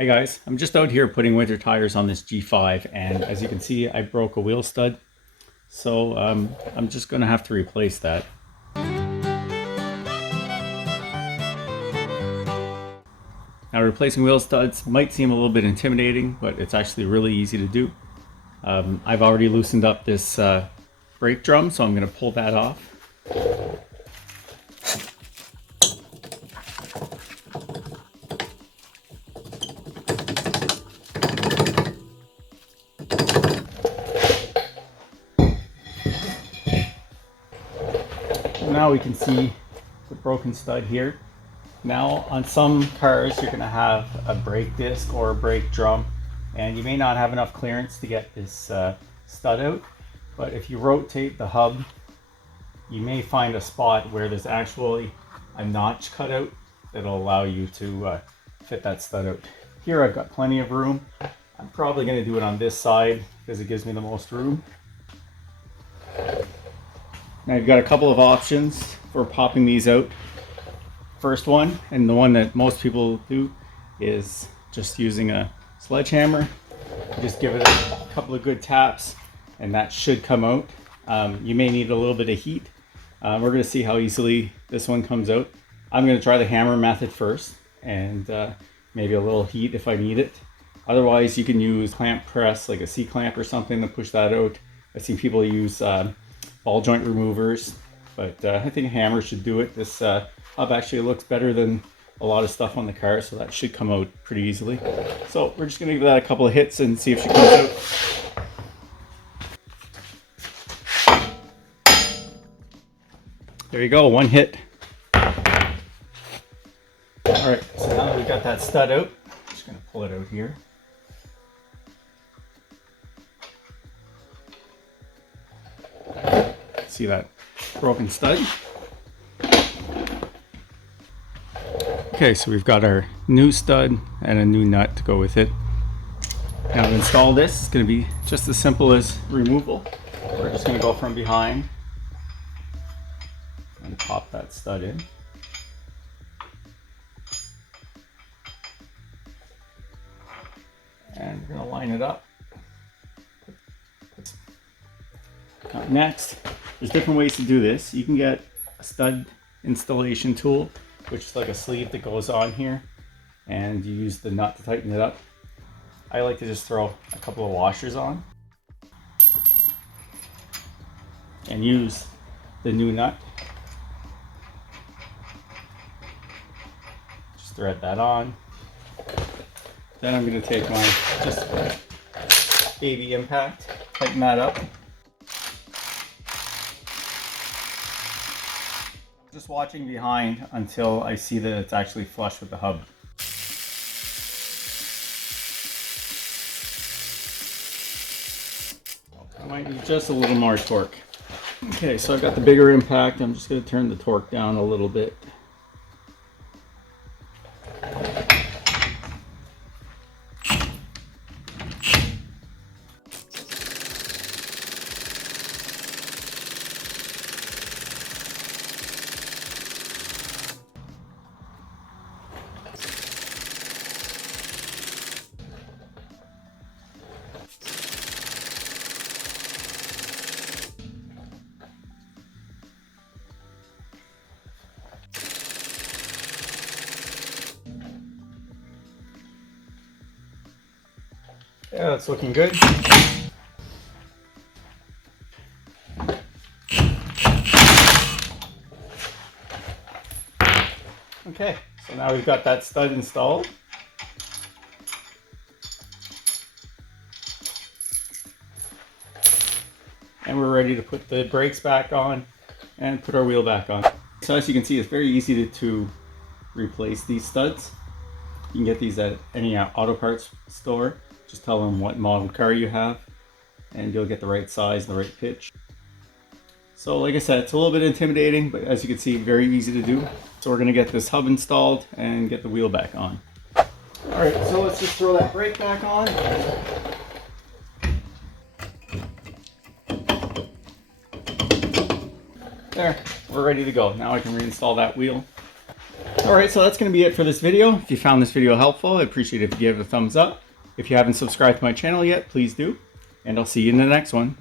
Hey guys, I'm just out here putting winter tires on this G5, and as you can see I broke a wheel stud, so I'm just going to have to replace that. Now replacing wheel studs might seem a little bit intimidating, but it's actually really easy to do. I've already loosened up this brake drum, so I'm going to pull that off. Now we can see the broken stud here. Now on some cars you're going to have a brake disc or a brake drum, and you may not have enough clearance to get this stud out, but if you rotate the hub you may find a spot where there's actually a notch cut out that'll allow you to fit that stud out. Here I've got plenty of room. I'm probably going to do it on this side because it gives me the most room. Now you've got a couple of options for popping these out. First one, and the one that most people do, is just using a sledgehammer. Just give it a couple of good taps and that should come out. You may need a little bit of heat. We're going to see how easily this one comes out. I'm going to try the hammer method first, and maybe a little heat if I need it. Otherwise you can use clamp press, like a C-clamp or something, to push that out. I've seen people use ball joint removers, but I think a hammer should do it. This hub actually looks better than a lot of stuff on the car, so that should come out pretty easily. So we're just going to give that a couple of hits and see if she comes out. There you go, one hit. Alright, so now that we got that stud out, I'm just going to pull it out here. See that broken stud? Okay, so we've got our new stud and a new nut to go with it. Now to install this, it's going to be just as simple as removal. We're just going to go from behind and pop that stud in. And we're going to line it up. Next, there's different ways to do this. You can get a stud installation tool, which is like a sleeve that goes on here, and you use the nut to tighten it up. I like to just throw a couple of washers on and use the new nut. Just thread that on. Then I'm going to take my just baby impact, tighten that up. Just watching behind until I see that it's actually flush with the hub. I might need just a little more torque. Okay, so I've got the bigger impact. I'm just going to turn the torque down a little bit. Yeah, that's looking good. Okay, so now we've got that stud installed. And we're ready to put the brakes back on and put our wheel back on. So as you can see, it's very easy to replace these studs. You can get these at any auto parts store. Just tell them what model car you have and you'll get the right size, the right pitch. So like I said, it's a little bit intimidating, but as you can see, very easy to do. So we're going to get this hub installed and get the wheel back on. Alright, so let's just throw that brake back on. There, we're ready to go. Now I can reinstall that wheel. All right, so that's going to be it for this video. If you found this video helpful, I'd appreciate it if you give it a thumbs up. If you haven't subscribed to my channel yet, please do. And I'll see you in the next one.